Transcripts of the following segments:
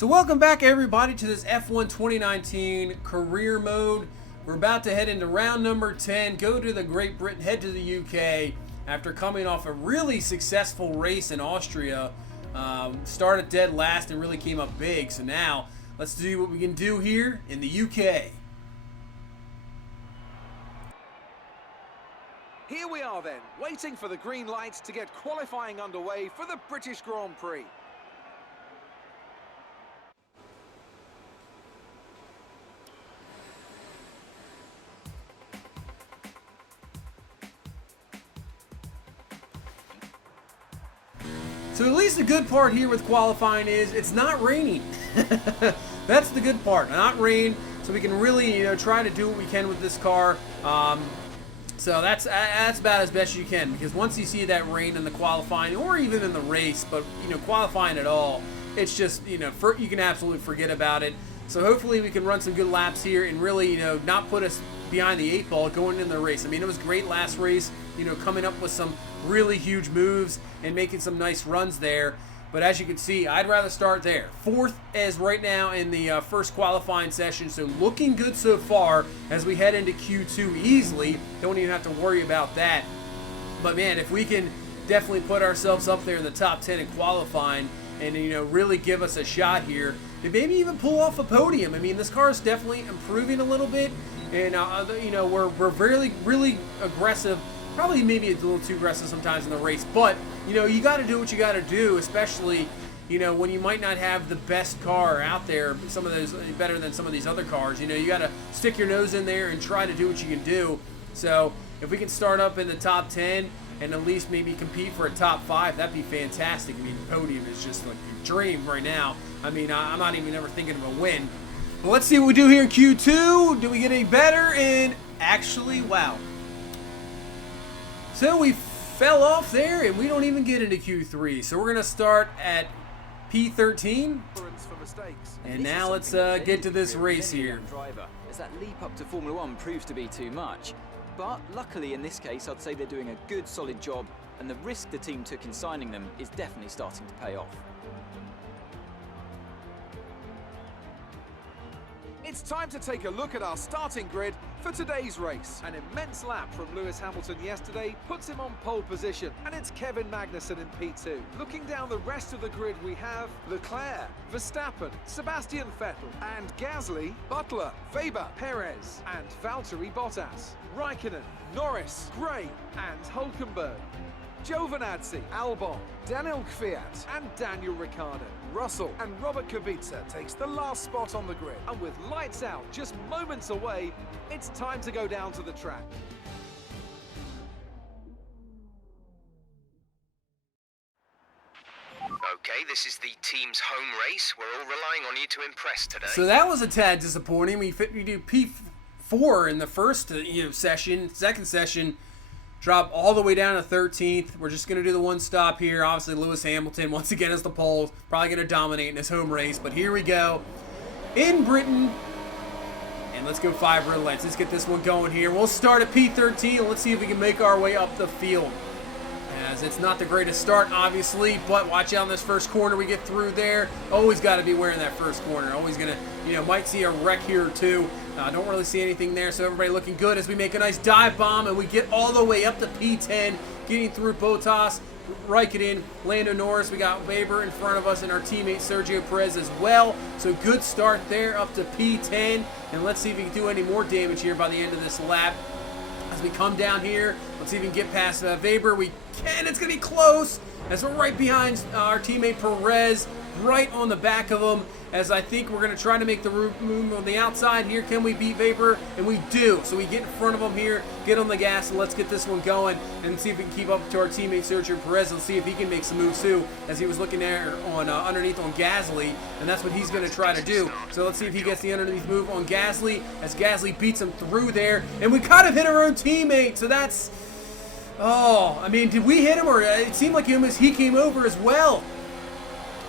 So welcome back everybody to this F1 2019 career mode. We're about to head into round number 10, go to the Great Britain, head to the UK after coming off a really successful race in Austria. Started dead last and really came up big. So now let's do what we can do here in the UK. Here we are then, waiting for the green lights to get qualifying underway for the British Grand Prix. So at least the good part here with qualifying is it's not raining. That's the good part, not rain, so we can really try to do what we can with this car. So that's about as best you can, because once you see that rain in the qualifying or even in the race, but qualifying at all, it's just you can absolutely forget about it. So hopefully we can run some good laps here and really not put us behind the 8 ball going into the race. I mean, it was great last race, coming up with some really huge moves and making some nice runs there. But as you can see, I'd rather start there. 4th as right now in the first qualifying session, so looking good so far as we head into Q2 easily. Don't even have to worry about that. But man, if we can definitely put ourselves up there in the top 10 in qualifying and really give us a shot here to maybe even pull off a podium. I mean, this car is definitely improving a little bit, and we're really aggressive. Probably maybe a little too aggressive sometimes in the race, but you got to do what you got to do, especially when you might not have the best car out there. Some of those better than some of these other cars. You got to stick your nose in there and try to do what you can do. So if we can start up in the top 10 and at least maybe compete for a top 5, that'd be fantastic. I mean, the podium is just like a dream right now. I mean, I'm not even ever thinking of a win. But let's see what we do here in Q2. Do we get any better? And actually, wow. So we fell off there, and we don't even get into Q3. So we're going to start at P13. And now let's get to this race here. As that leap up to Formula 1 proves to be too much. But luckily in this case, I'd say they're doing a good, solid job, and the risk the team took in signing them is definitely starting to pay off. It's time to take a look at our starting grid for today's race. An immense lap from Lewis Hamilton yesterday puts him on pole position, and it's Kevin Magnussen in P2. Looking down the rest of the grid, we have Leclerc, Verstappen, Sebastian Vettel, and Gasly, Butler, Weber, Perez, and Valtteri Bottas, Raikkonen, Norris, Gray, and Hulkenberg, Giovinazzi, Albon, Daniel Kvyat, and Daniel Ricciardo. Russell and Robert Kubica takes the last spot on the grid. And with lights out just moments away, it's time to go down to the track. Okay, this is the team's home race. We're all relying on you to impress today. So that was a tad disappointing. We do P4 in the first session. Second session, drop all the way down to 13th. We're just going to do the one stop here. Obviously, Lewis Hamilton, once again, as the pole. Probably going to dominate in his home race. But here we go in Britain. And let's go 5 red lights. Let's get this one going here. We'll start at P13. Let's see if we can make our way up the field. As it's not the greatest start, obviously. But watch out in this first corner we get through there. Always got to be wearing that first corner. Always going to, might see a wreck here or two. Don't really see anything there, so everybody looking good as we make a nice dive bomb, and we get all the way up to P10, getting through Bottas, Raikkonen, Lando Norris. We got Weber in front of us and our teammate Sergio Perez as well. So good start there up to P10, and let's see if we can do any more damage here by the end of this lap. As we come down here, let's see if we can get past Weber. We can. It's going to be close as we're right behind our teammate Perez, right on the back of him, as I think we're going to try to make the move on the outside here. Can we beat Weber? And we do. So we get in front of him here, get on the gas, and let's get this one going and see if we can keep up to our teammate Sergio Perez and see if he can make some moves too, as he was looking there on underneath on Gasly, and that's what he's going to try to do. So let's see if he gets the underneath move on Gasly, as Gasly beats him through there, and we kind of hit our own teammate. So that's, I mean, did we hit him, or it seemed like he came over as well?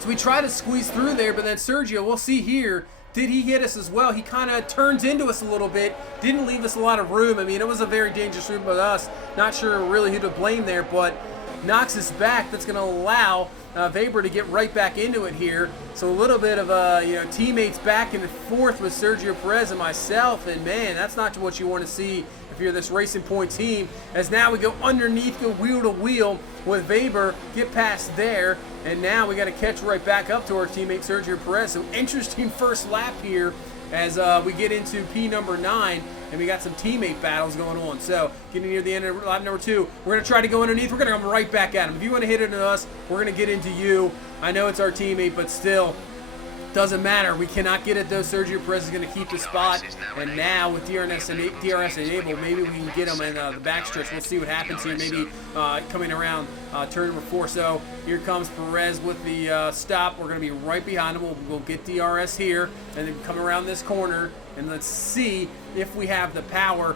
So we try to squeeze through there, but then Sergio, we'll see here, did he hit us as well? He kind of turns into us a little bit, didn't leave us a lot of room. I mean, it was a very dangerous room with us. Not sure really who to blame there, but knocks us back. That's going to allow Weber to get right back into it here. So a little bit of teammates back and forth with Sergio Perez and myself, and man, that's not what you want to see if you're this Racing Point team. As now we go underneath, go wheel to wheel with Weber, get past there, and now we got to catch right back up to our teammate Sergio Perez. So interesting first lap here as we get into P number 9, and we got some teammate battles going on. So getting near the end of lap number 2, we're going to try to go underneath. We're going to come right back at him. If you want to hit it at us, we're going to get into you. I know it's our teammate, but still, doesn't matter. We cannot get it though. Sergio Perez is going to keep the spot, and now with DRS enabled, maybe we can get him in the backstretch. We'll see what happens here. Maybe coming around turn number 4. So here comes Perez with the stop. We're going to be right behind him. We'll get DRS here, and then come around this corner, and let's see if we have the power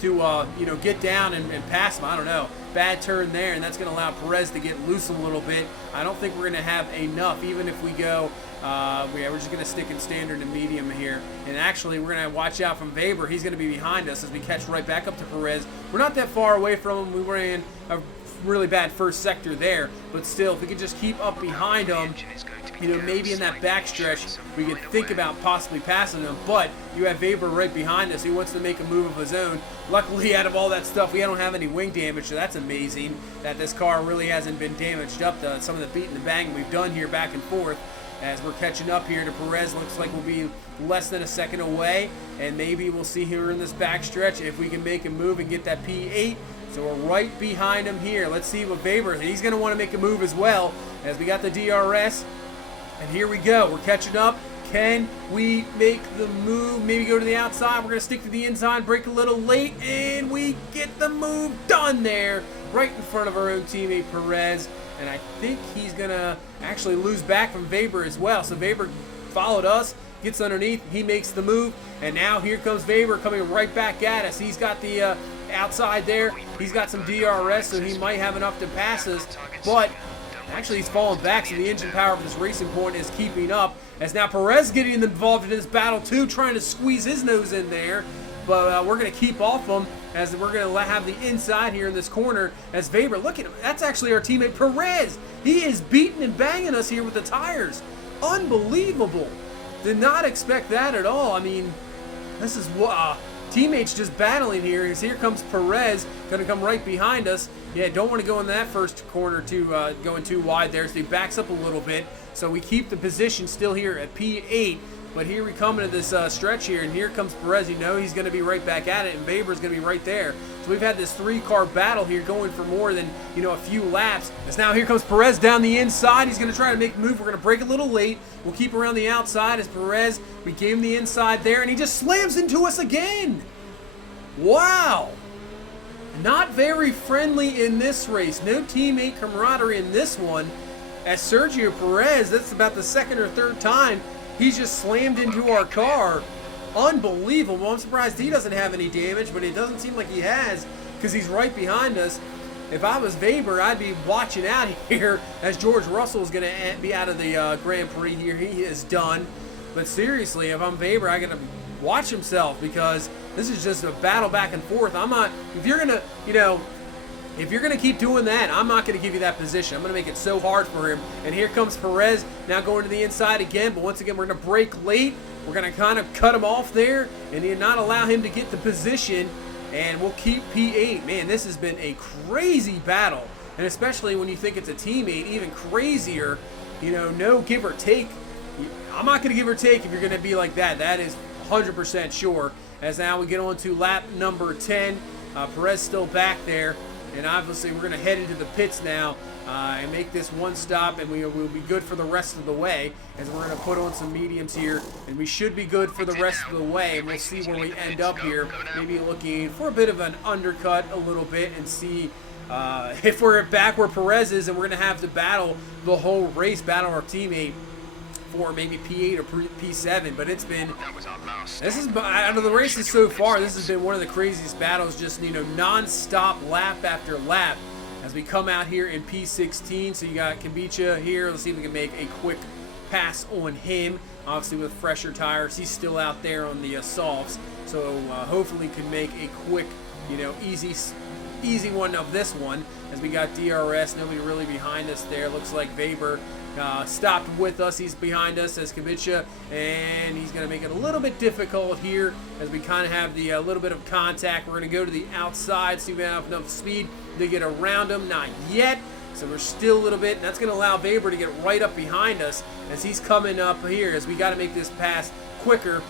to get down and pass him. I don't know. Bad turn there, and that's going to allow Perez to get loose a little bit. I don't think we're going to have enough, even if we go. We're just going to stick in standard and medium here. And actually, we're going to watch out from Weber. He's going to be behind us as we catch right back up to Perez. We're not that far away from him. We were in a really bad first sector there, but still, if we could just keep up behind him, maybe in that backstretch, we could think about possibly passing him. But you have Weber right behind us. He wants to make a move of his own. Luckily, out of all that stuff, we don't have any wing damage, so that's amazing that this car really hasn't been damaged up to some of the beat and the bang we've done here back and forth. As we're catching up here to Perez, looks like we'll be less than a second away, and maybe we'll see here in this backstretch if we can make a move and get that P8. So we're right behind him here. Let's see what Weber, he's going to want to make a move as well, as we got the DRS. And here we go. We're catching up. Can we make the move? Maybe go to the outside. We're going to stick to the inside, break a little late, and we get the move done there, right in front of our own teammate Perez. And I think he's going to actually lose back from Weber as well. So Weber followed us, gets underneath, he makes the move, and now here comes Weber coming right back at us. He's got the outside there. He's got some DRS, so he might have enough to pass us, but actually he's falling back, so the engine power of this Racing Point is keeping up. As now Perez getting involved in this battle too, trying to squeeze his nose in there. But we're going to keep off him as we're going to have the inside here in this corner as Weber. Look at him. That's actually our teammate Perez. He is beating and banging us here with the tires. Unbelievable. Did not expect that at all. I mean, this is what teammates just battling here. As here comes Perez, going to come right behind us. Yeah, don't want to go in that first corner going too wide there, so he backs up a little bit. So we keep the position still here at P8. But here we come into this stretch here, and here comes Perez. You know he's going to be right back at it, and Weber's going to be right there. So we've had this 3-car battle here going for more than, a few laps. As now here comes Perez down the inside. He's going to try to make a move. We're going to break a little late. We'll keep around the outside as Perez. We gave him the inside there, and he just slams into us again. Wow. Not very friendly in this race. No teammate camaraderie in this one. As Sergio Perez, that's about the second or third time he's just slammed into our car. Unbelievable. I'm surprised he doesn't have any damage, but it doesn't seem like he has because he's right behind us. If I was Weber, I'd be watching out here as George Russell is going to be out of the Grand Prix here. He is done. But seriously, if I'm Weber, I got to watch himself because this is just a battle back and forth. I'm not, if you're going to, if you're going to keep doing that, I'm not going to give you that position. I'm going to make it so hard for him. And here comes Perez now going to the inside again. But once again, we're going to break late. We're going to kind of cut him off there and not allow him to get the position. And we'll keep P8. Man, this has been a crazy battle. And especially when you think it's a teammate, even crazier. No give or take. I'm not going to give or take if you're going to be like that. That is 100% sure. As now we get on to lap number 10. Perez still back there. And obviously we're going to head into the pits now and make this one stop, and we'll be good for the rest of the way as we're going to put on some mediums here, and we should be good for the rest of the way, and we'll see where we end up here, maybe looking for a bit of an undercut a little bit and see if we're back where Perez is, and we're going to have to battle the whole race, battle our teammate for maybe P8 or P7, but it's been, this is, out of the races so far, this has been one of the craziest battles, just, non-stop lap after lap as we come out here in P16. So you got Kubica here. Let's see if we can make a quick pass on him. Obviously with fresher tires, he's still out there on the softs, so hopefully can make a quick, easy one of this one, as we got DRS, nobody really behind us there. Looks like Weber stopped with us. He's behind us as Kubica, and he's going to make it a little bit difficult here as we kind of have the little bit of contact. We're going to go to the outside, see if we have enough speed to get around him. Not yet. So we're still a little bit, and that's going to allow Weber to get right up behind us as he's coming up here, as we got to make this pass quicker.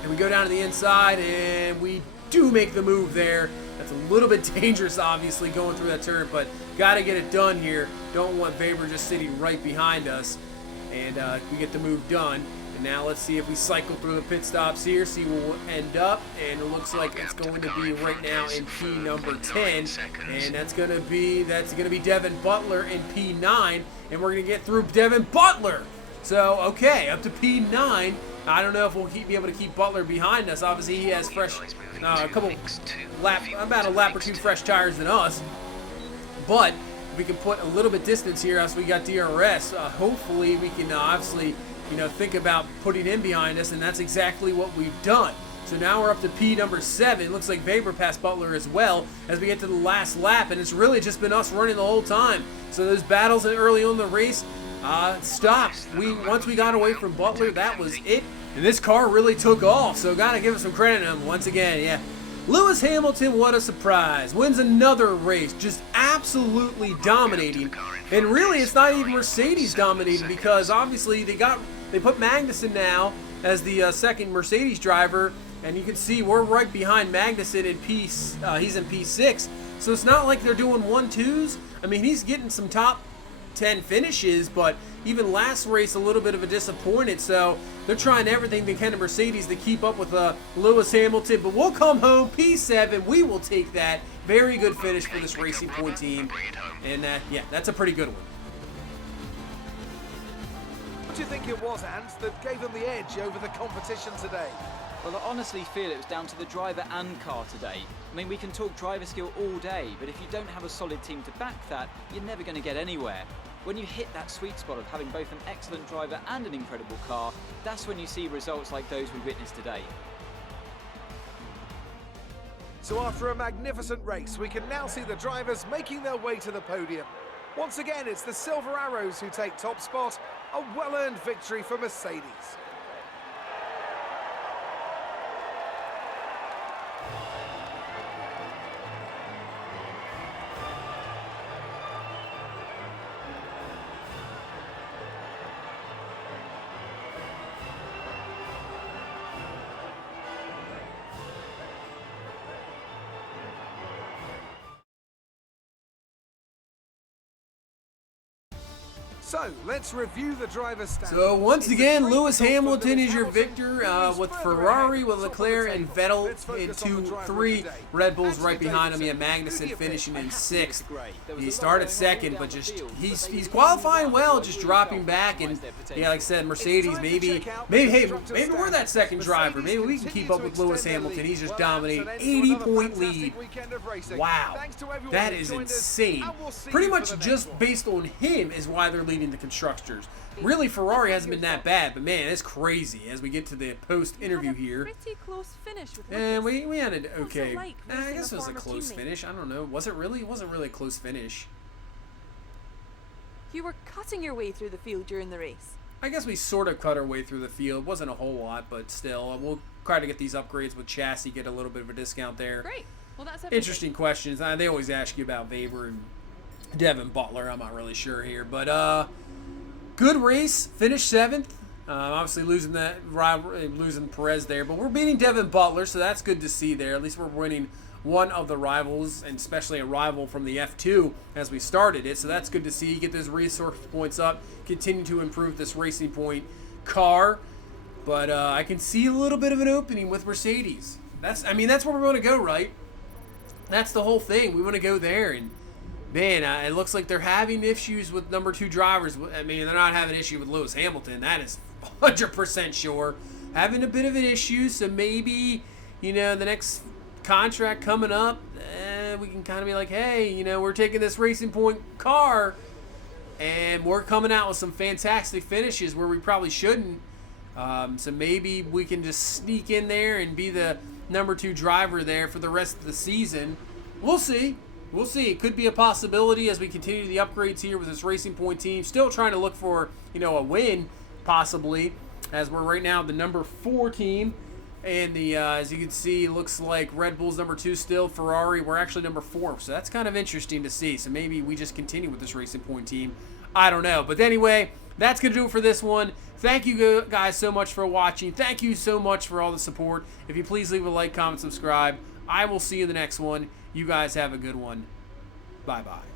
And we go down to the inside, and we do make the move there. That's a little bit dangerous, obviously, going through that turn, but got to get it done here. Don't want Weber just sitting right behind us, and we get the move done. And now let's see if we cycle through the pit stops here, see where we'll end up. And it looks like it's going to be right now in P number 10, and that's going to be Devin Butler in P9, and we're going to get through Devin Butler. So okay, up to P9. I don't know if we'll be able to keep Butler behind us. Obviously, he has fresh, about a lap or two fresh tires than us. But we can put a little bit distance here as we got DRS. Hopefully, we can obviously, think about putting him behind us, and that's exactly what we've done. So now we're up to P number 7. Looks like Weber passed Butler as well as we get to the last lap, and it's really just been us running the whole time. So those battles early on in the race stopped. Once we got away from Butler, that was it. And this car really took off, so got to give him some credit to him once again, yeah. Lewis Hamilton, what a surprise. Wins another race, just absolutely dominating. And really, it's not even Mercedes dominating, because obviously they put Magnussen now as the second Mercedes driver, and you can see we're right behind Magnussen in he's in P6. So it's not like they're doing 1-2s. I mean, he's getting some top 10 finishes, but even last race a little bit of a disappointed. So they're trying everything they can to Mercedes to keep up with Lewis Hamilton, but we'll come home P7. We will take that. Very good finish for this Racing Point team, and yeah, that's a pretty good one. What do you think it was, Ant, that gave them the edge over the competition today? Well, I honestly feel it was down to the driver and car today. I mean, we can talk driver skill all day, but if you don't have a solid team to back that, you're never going to get anywhere. When you hit that sweet spot of having both an excellent driver and an incredible car, that's when you see results like those we witnessed today. So after a magnificent race, we can now see the drivers making their way to the podium. Once again, it's the Silver Arrows who take top spot, a well-earned victory for Mercedes. So, let's review the driver's stats. So, once again, Lewis Hamilton is your victor with Ferrari, with Leclerc and Vettel in 2-3. Red Bull's right behind him. Yeah, Magnussen finishing in 6th. He started 2nd, but just he's qualifying well, just dropping back. And yeah, like I said, Mercedes, maybe we're that second driver. Maybe we can keep up with Lewis Hamilton. He's just dominating. 80-point lead. Wow, that is insane. Pretty much just based on him is why they're leading the constructors. Really, Ferrari hasn't been that bad, but man, it's crazy as we get to the post-interview here. And we had an okay. I guess it was a close finish. I don't know. Was it really? It wasn't really a close finish. You were cutting your way through the field during the race. I guess we sort of cut our way through the field. Wasn't a whole lot, but still, we'll try to get these upgrades with chassis, get a little bit of a discount there. Great. Well, that's everything. Interesting questions. They always ask you about Weber and Devin Butler. I'm not really sure here, but good race. Finished 7th. Obviously losing Perez there, but we're beating Devin Butler, so that's good to see there. At least we're winning one of the rivals, and especially a rival from the F2 as we started it. So that's good to see. Get those resource points up. Continue to improve this Racing Point car. But I can see a little bit of an opening with Mercedes. That's where we want to go, right? That's the whole thing. We want to go there, and man, it looks like they're having issues with number 2 drivers. I mean, they're not having an issue with Lewis Hamilton. That is 100% sure. Having a bit of an issue, so maybe, the next contract coming up, we can kind of be like, hey, we're taking this Racing Point car, and we're coming out with some fantastic finishes where we probably shouldn't. So maybe we can just sneak in there and be the number 2 driver there for the rest of the season. We'll see. we'll see. It could be a possibility as we continue the upgrades here with this Racing Point team. Still trying to look for, a win, possibly, as we're right now the number 4 team. And as you can see, looks like Red Bull's number 2 still. Ferrari, we're actually number 4. So that's kind of interesting to see. So maybe we just continue with this Racing Point team. I don't know. But anyway, that's going to do it for this one. Thank you guys so much for watching. Thank you so much for all the support. If you please leave a like, comment, subscribe. I will see you in the next one. You guys have a good one. Bye-bye.